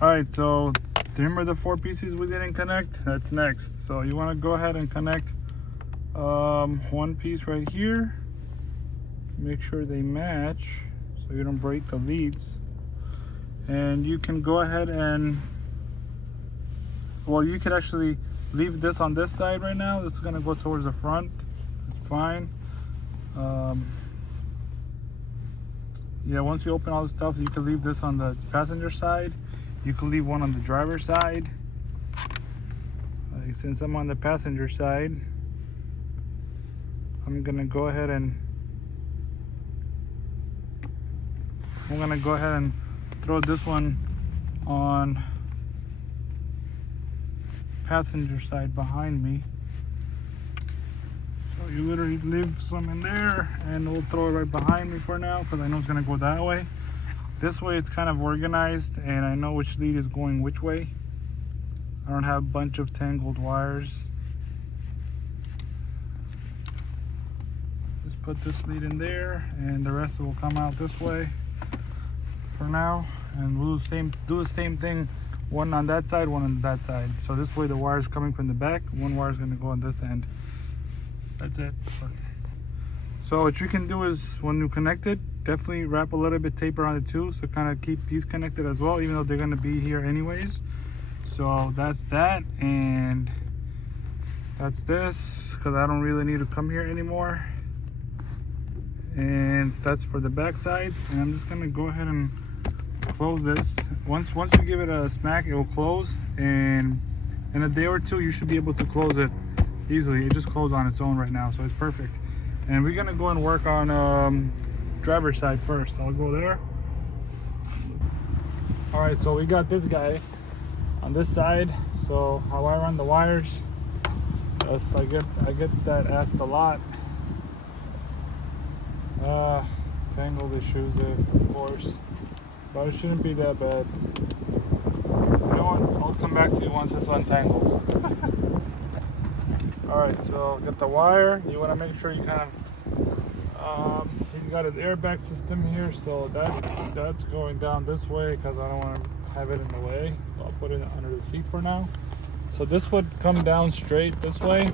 Alright, so remember the 4 pieces we didn't connect? That's next. So you want to go ahead and connect one piece right here. Make sure they match so you don't break the leads. And you can go ahead and, well, you could actually leave this on this side right now. This is going to go towards the front. It's fine. Yeah, once you open all the stuff, you can leave this on the passenger side. You can leave one on the driver's side. Since I'm on the passenger side, I'm gonna go ahead and throw this one on passenger side behind me. So you literally leave some in there, and we'll throw it right behind me for now because I know it's gonna go that way. This way it's kind of organized and I know which lead is going which way. I don't have a bunch of tangled wires. Just put this lead in there and the rest will come out this way for now. And we'll do the same thing, one on that side, one on that side. So this way the wire is coming from the back, one wire is going to go on this end. That's it. So what you can do is when you connect it, definitely wrap a little bit tape around it too, so kind of keep these connected as well, even though they're going to be here anyways. So that's that, and that's this, because I don't really need to come here anymore. And that's for the back sides. And I'm just going to go ahead and close this. Once you give it a smack, it will close, and in a day or two you should be able to close it easily. It just closed on its own right now, so it's perfect. And we're going to go and work on driver's side first. I'll go there. All right, so we got this guy on this side. So how I run the wires, I get that asked a lot. Tangled issues, of course, but it shouldn't be that bad. You know what? I'll come back to you once it's untangled. All right, so get the wire. You want to make sure you kind of he's got his airbag system here, so that's going down this way because I don't want to have it in the way. So I'll put it under the seat for now. So this would come down straight this way,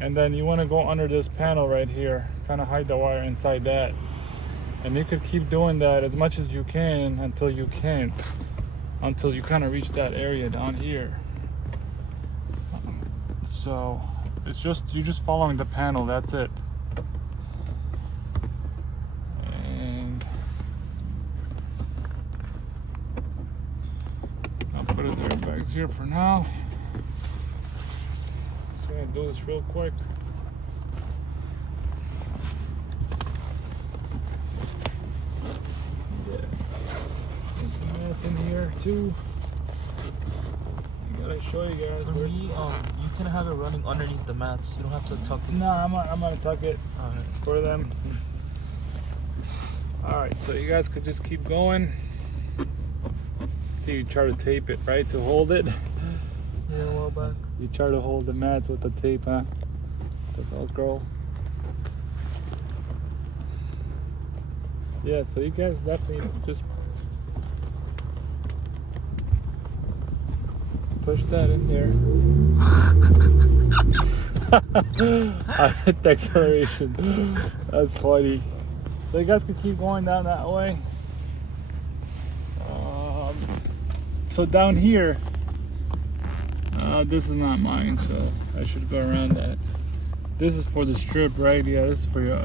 and then you want to go under this panel right here, kind of hide the wire inside that. And you could keep doing that as much as you can until you can't, until you kind of reach that area down here. So it's just, you're just following the panel, that's it. And I'll put it there back here for now. So I'm gonna do this real quick. In here too. I gotta show you guys. For me, you can have it running underneath the mats. You don't have to tuck it. No, I'm gonna tuck it for them. All right, so you guys could just keep going. See, you try to tape it, right, to hold it. Yeah, a while back. You try to hold the mats with the tape, huh? The Velcro. Yeah, so you guys definitely just push that in there. I hit the acceleration. That's funny. So you guys can keep going down that way. So down here, this is not mine, so I should go around that. This is for the strip, right? Yeah, this is for your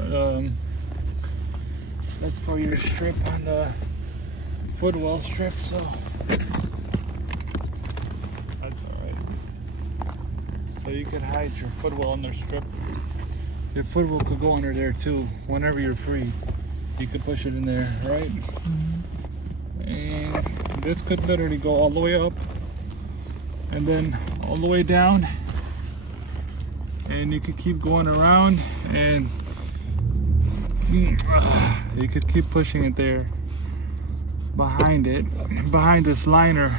that's for your strip on the footwell strip. So. So you could hide your footwell under strip. Your footwell could go under there too. Whenever you're free, you could push it in there, right? Mm-hmm. And this could literally go all the way up and then all the way down. And you could keep going around, and You could keep pushing it there behind it, behind this liner.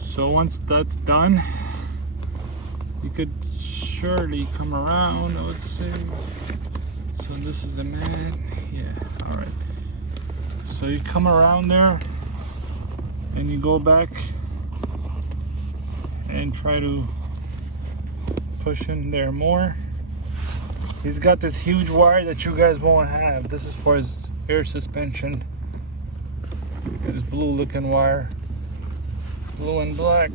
So once that's done, you could surely come around. Let's see. So this is the mat. Yeah, all right. So you come around there and you go back and try to push in there more. He's got this huge wire that you guys won't have. This is for his air suspension. This blue looking wire. Blue and black.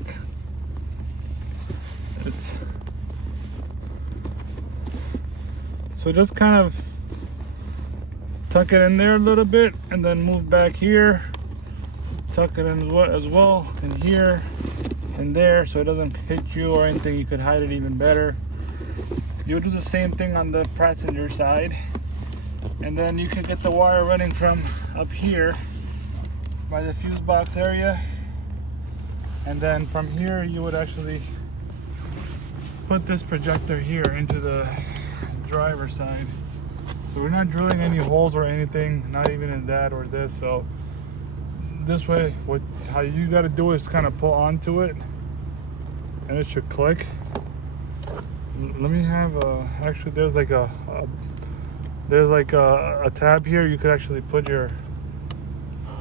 So just kind of tuck it in there a little bit and then move back here. Tuck it in as well in here and there so it doesn't hit you or anything. You could hide it even better. You'll do the same thing on the passenger side, and then you could get the wire running from up here by the fuse box area, and then from here you would actually put this projector here into the driver's side. So we're not drilling any holes or anything, not even in that or this. So this way, how you got to do is kind of pull onto it and it should click. Let me have actually there's like a tab here. You could actually put your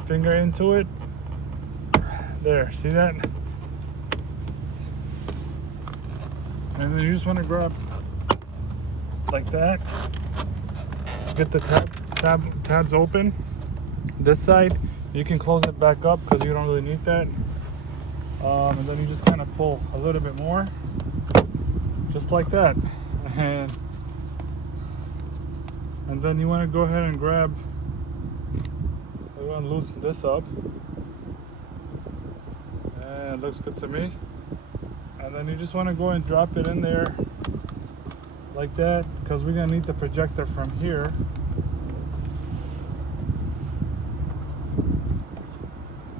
finger into it. There, see that? And then you just want to grab like that. Get the tabs open. This side, you can close it back up because you don't really need that. And then you just kind of pull a little bit more. Just like that, and then you want to go ahead and grab. We want to loosen this up, and it looks good to me. And then you just want to go and drop it in there like that, because we're gonna need the projector from here.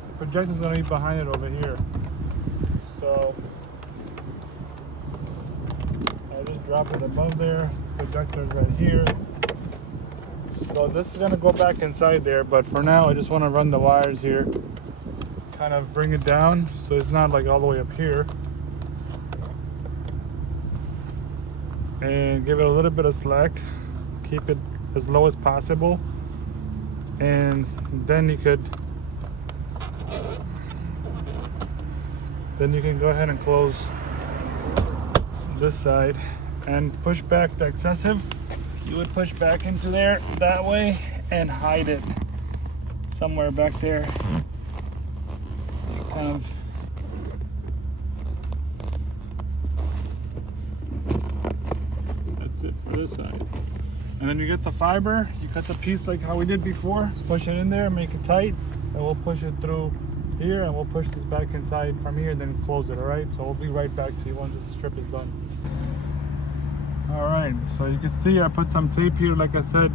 The projector's gonna be behind it over here, so. Just drop it above there. Projector's right here. So this is gonna go back inside there, but for now I just want to run the wires here, kind of bring it down so it's not like all the way up here, and give it a little bit of slack, keep it as low as possible, and then you can go ahead and close this side and push back the excessive. You would push back into there that way and hide it somewhere back there. Kind of that's it for this side. And then you get the fiber, you cut the piece like how we did before, push it in there, make it tight, and we'll push it through here, and we'll push this back inside from here, then close it. All right, so we'll be right back to you once this strip is done. All right, so you can see I put some tape here. Like I said,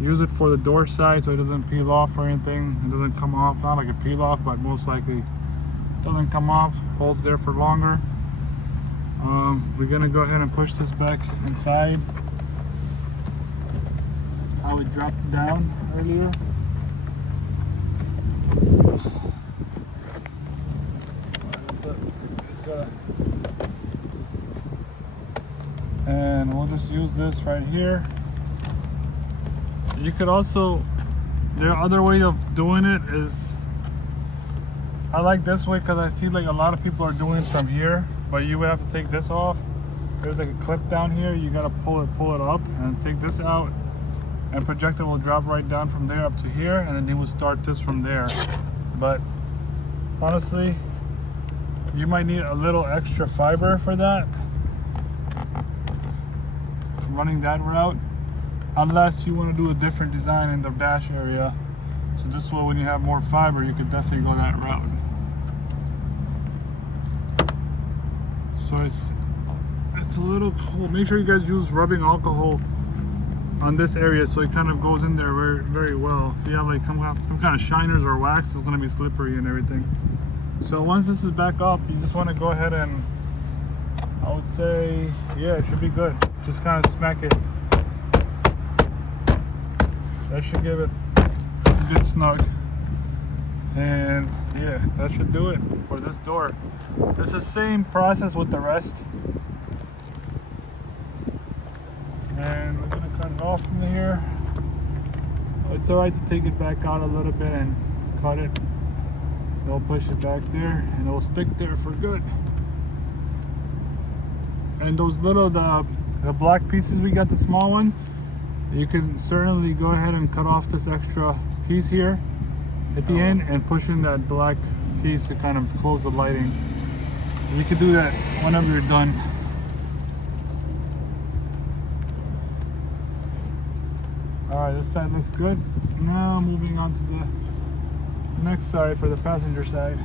use it for the door side so it doesn't peel off or anything. It doesn't come off, not like a peel off, but most likely doesn't come off, holds there for longer. We're gonna go ahead and push this back inside. How it dropped down earlier. And we'll just use this right here. You could also, the other way of doing it is, I like this way because I see like a lot of people are doing it from here, but you would have to take this off. There's like a clip down here, you gotta pull it up and take this out, and projector will drop right down from there up to here, and then you will start this from there. But honestly, you might need a little extra fiber for that, running that route, unless you want to do a different design in the dash area. So this way, when you have more fiber, you could definitely go that route. So it's a little cool. Make sure you guys use rubbing alcohol on this area so it kind of goes in there very, very well. If you have like some kind of shiners or wax, it's going to be slippery and everything. So once this is back up, you just want to go ahead and, I would say, yeah, it should be good. Just kind of smack it That should give it a good snug. And yeah, that should do it for this door. It's the same process with the rest. And we're gonna cut it off from here. It's alright to take it back out a little bit and cut it. They'll push it back there and it'll stick there for good. And those little, the black pieces we got, the small ones, you can certainly go ahead and cut off this extra piece here at the end and push in that black piece to kind of close the lighting. You can do that whenever you're done. Alright, this side looks good. Now moving on to the next side for the passenger side.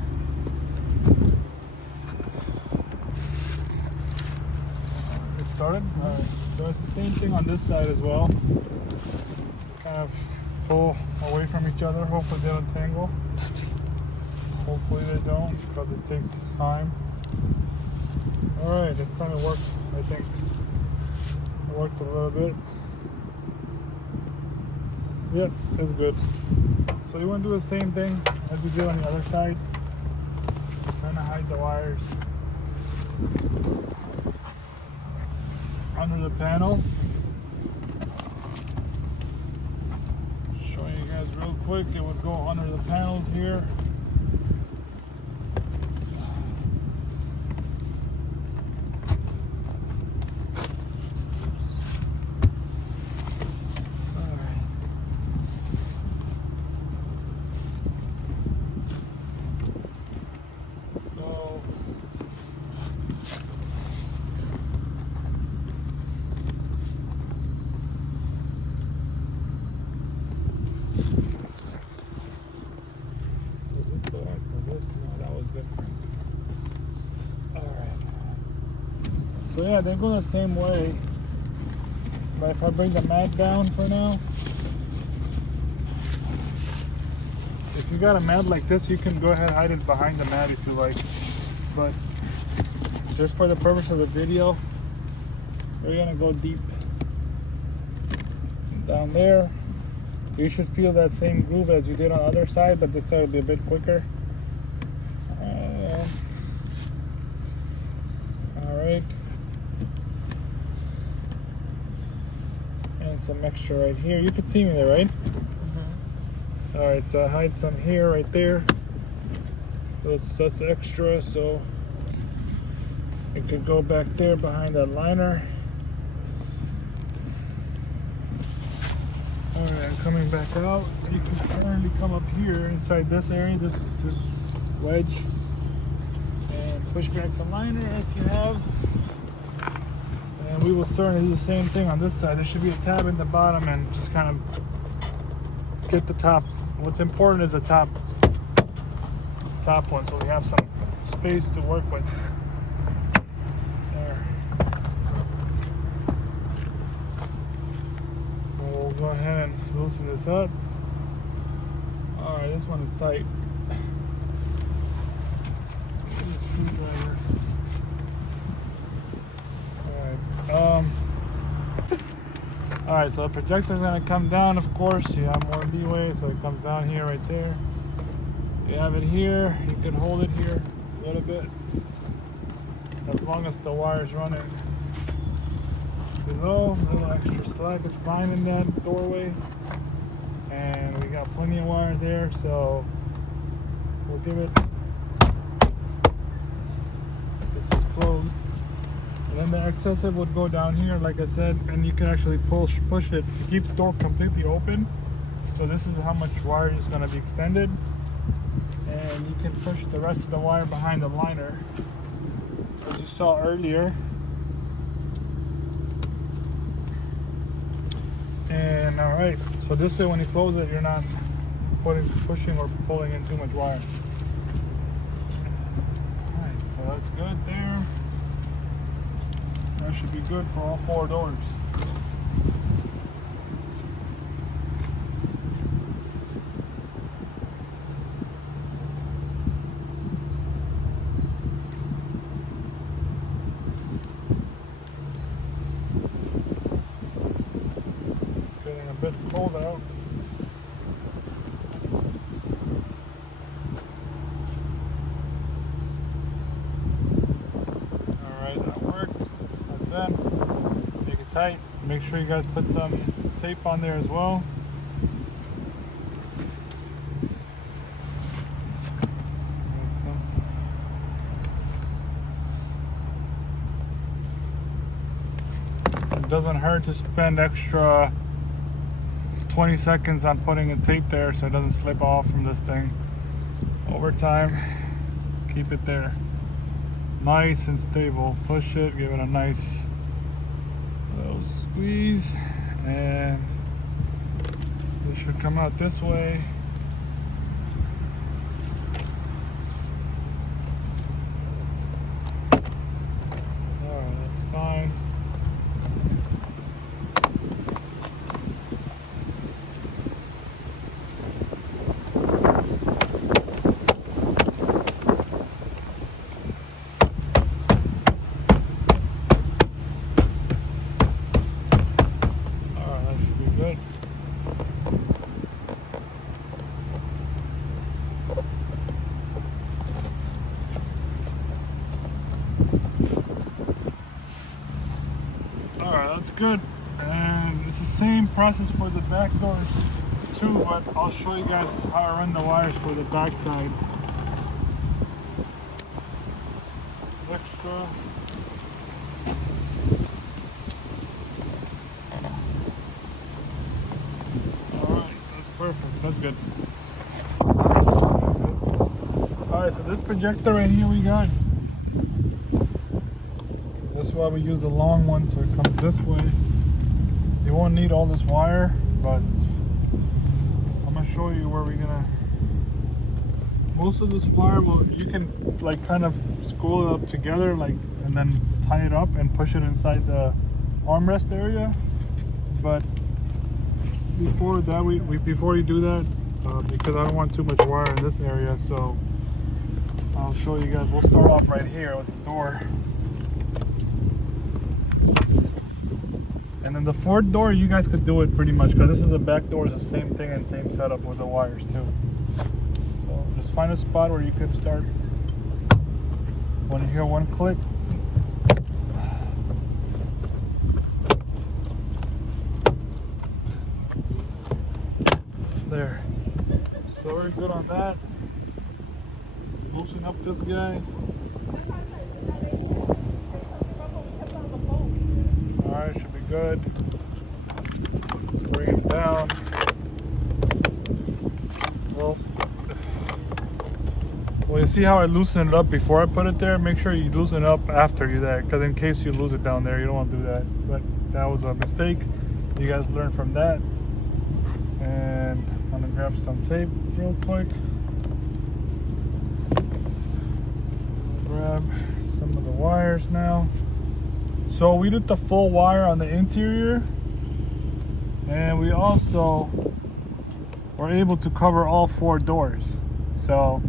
Get started? Alright, so it's the same thing on this side as well. Kind of pull away from each other. Hopefully they don't tangle. Hopefully they don't, because it takes time. Alright, this time it worked, I think. It worked a little bit. Yep, that's good. So you want to do the same thing as you did on the other side. Trying to hide the wires under the panel. Showing you guys real quick, it would go under the panels here. So yeah, they go the same way. But if I bring the mat down for now, if you got a mat like this, you can go ahead and hide it behind the mat if you like. But just for the purpose of the video, we're gonna go deep down there. You should feel that same groove as you did on the other side, but this side will be a bit quicker. Alright. And some extra right here. You can see me there, right? Mm-hmm. Alright, so I hide some here, right there. That's extra, so it could go back there behind that liner. Alright, I'm coming back out. You can currently come up here inside this area, this wedge, and push back the liner if you have. And we will start to do the same thing on this side. There should be a tab in the bottom and just kind of get the top. What's important is the top one, so we have some space to work with. There. We'll go ahead and loosen this up. Alright, this one is tight. Screwdriver. Alright, so the projector is going to come down, of course. You have more leeway, so it comes down here, right there. You have it here. You can hold it here a little bit, as long as the wire is running. Below, a little extra slack is fine in that doorway. And we got plenty of wire there, so we'll give it. This is closed. And then the excessive would go down here, like I said, and you can actually push it to keep the door completely open. So this is how much wire is going to be extended. And you can push the rest of the wire behind the liner, as you saw earlier. And alright, so this way when you close it, you're not pushing or pulling in too much wire. Alright, so that's good there. That should be good for all 4 doors. Getting a bit cold out. right. Make sure you guys put some tape on there as well. It doesn't hurt to spend extra 20 seconds on putting a tape there so it doesn't slip off from this thing. Over time, keep it there nice and stable. Push it, give it a nice little squeeze, and it should come out this way. Alright, that's fine. That's good, and it's the same process for the back doors too, but I'll show you guys how I run the wires for the back side. Extra. Alright, that's perfect, that's good. Alright, so this projector right here we got. That's why we use the long one, so it comes this way. You won't need all this wire, but I'm gonna show you where we're gonna. Most of this wire, well, you can like kind of spool it up together, like, and then tie it up and push it inside the armrest area. But before that, before you do that, because I don't want too much wire in this area, so I'll show you guys. We'll start off right here with the door. And then the fourth door, you guys could do it pretty much, because this is the back door, is the same thing and same setup with the wires too. So just find a spot where you can start. When you hear one click, there. So very good on that. Loosen up this guy. Alright, should be good. Bring it down. Well, you see how I loosened it up before I put it there? Make sure you loosen it up after you that, because in case you lose it down there, you don't want to do that. But that was a mistake. You guys learn from that. And I'm gonna grab some tape real quick. Grab some of the wires now. So we did the full wire on the interior, and we also were able to cover all four doors. So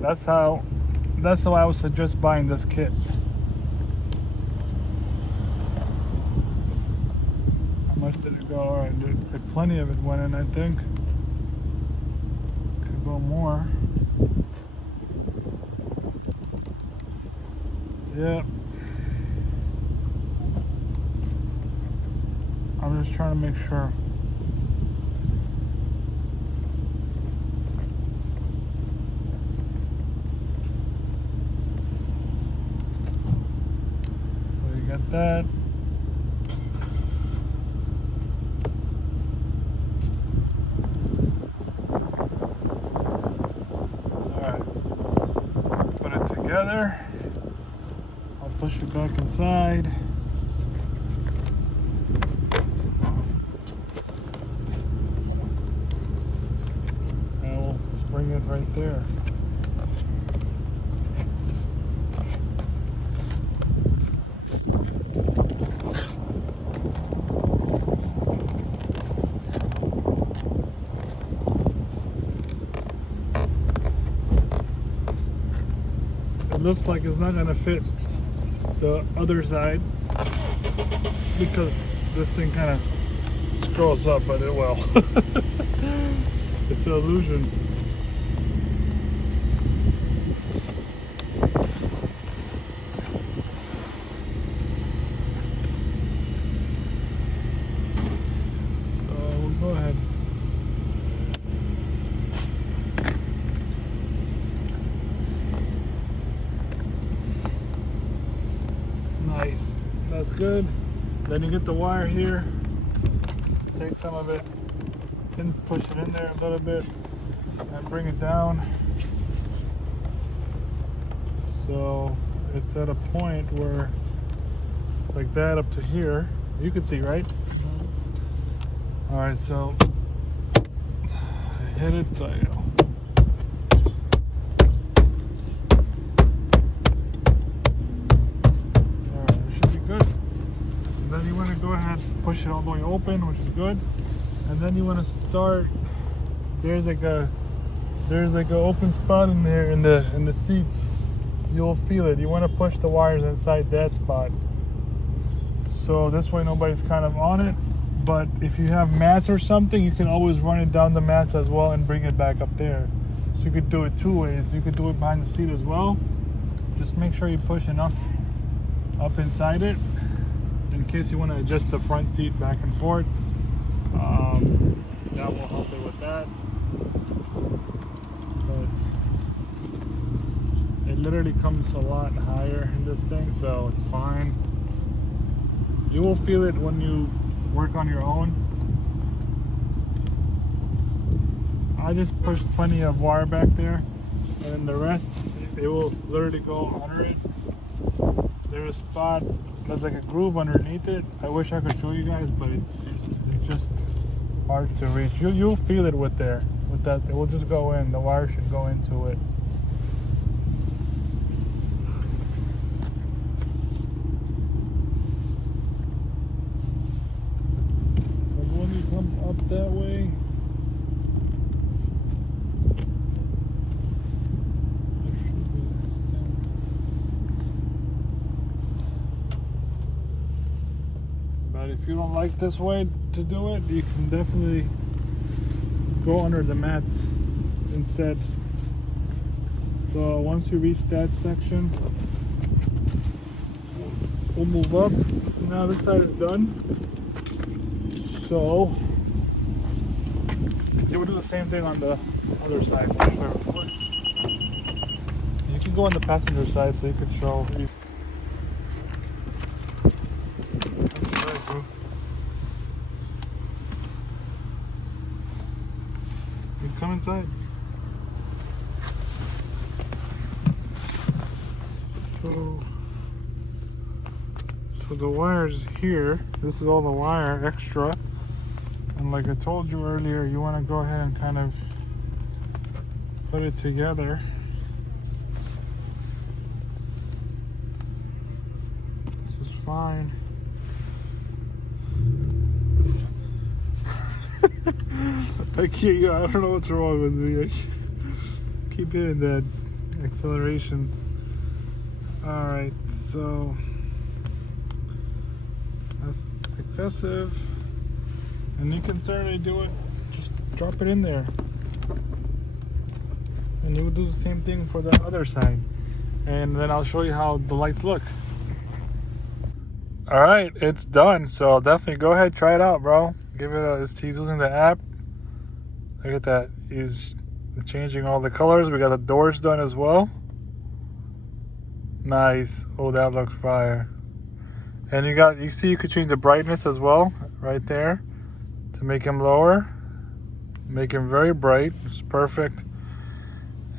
that's how I would suggest buying this kit. How much did it go? All right, plenty of it went in, I think. Could go more. Yeah. I'm just trying to make sure. So you got that. Alright. Put it together. I'll push it back inside. Bring it right there. It looks like it's not gonna fit the other side because this thing kind of scrolls up, but it will. It's an illusion. good. Then you get the wire here. Take some of it and push it in there a little bit and bring it down. So it's at a point where it's like that up to here. You can see, right? All right, so I hit it, so I go. All right, it should be good. And then you want to go ahead and push it all the way open, which is good. And then you want to start. There's like a open spot in there in the seats. You'll feel it. You want to push the wires inside that spot. So this way nobody's kind of on it. But if you have mats or something, you can always run it down the mats as well and bring it back up there. So you could do it 2 ways. You could do it behind the seat as well. Just make sure you push enough up inside it in case you want to adjust the front seat back and forth. That will help it with that. But it literally comes a lot higher in this thing, so it's fine. You will feel it when you work on your own. I just pushed plenty of wire back there, and then the rest, it will literally go under it. There's a spot, there's like a groove underneath it. I wish I could show you guys, but it's just hard to reach. You'll feel it with that. It will just go in. The wire should go into it. Up that way. But if you don't like this way to do it, you can definitely go under the mats instead. So once you reach that section, we'll move up. Now this side is done. So you would do the same thing on the other side. You can go on the passenger side so you could show. You come inside. So the wires here, this is all the wire extra. And like I told you earlier, you want to go ahead and kind of put it together. This is fine. I don't know what's wrong with me. I keep hitting that acceleration. Alright, so that's excessive. And you can certainly do it, just drop it in there. And you will do the same thing for the other side. And then I'll show you how the lights look. Alright, it's done. So definitely go ahead, try it out, bro. Give it a, he's using the app. Look at that. He's changing all the colors. We got the doors done as well. Nice. Oh, that looks fire. And you see you could change the brightness as well, right there. To make him lower, make him very bright. It's perfect.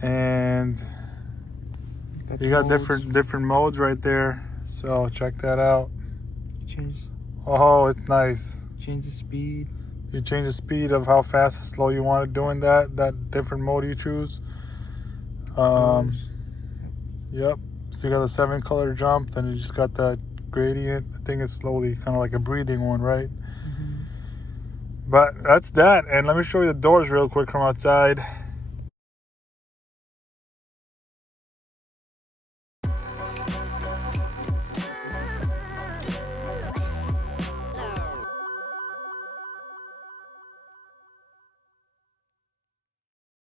And you got different modes right there. So check that out. Change. Oh, it's nice. Change the speed. You change the speed of how fast or slow you want it doing that different mode you choose. Yep. So you got a 7-color jump, then you just got that gradient. I think it's slowly, kind of like a breathing one, right? But that's that. And let me show you the doors real quick from outside.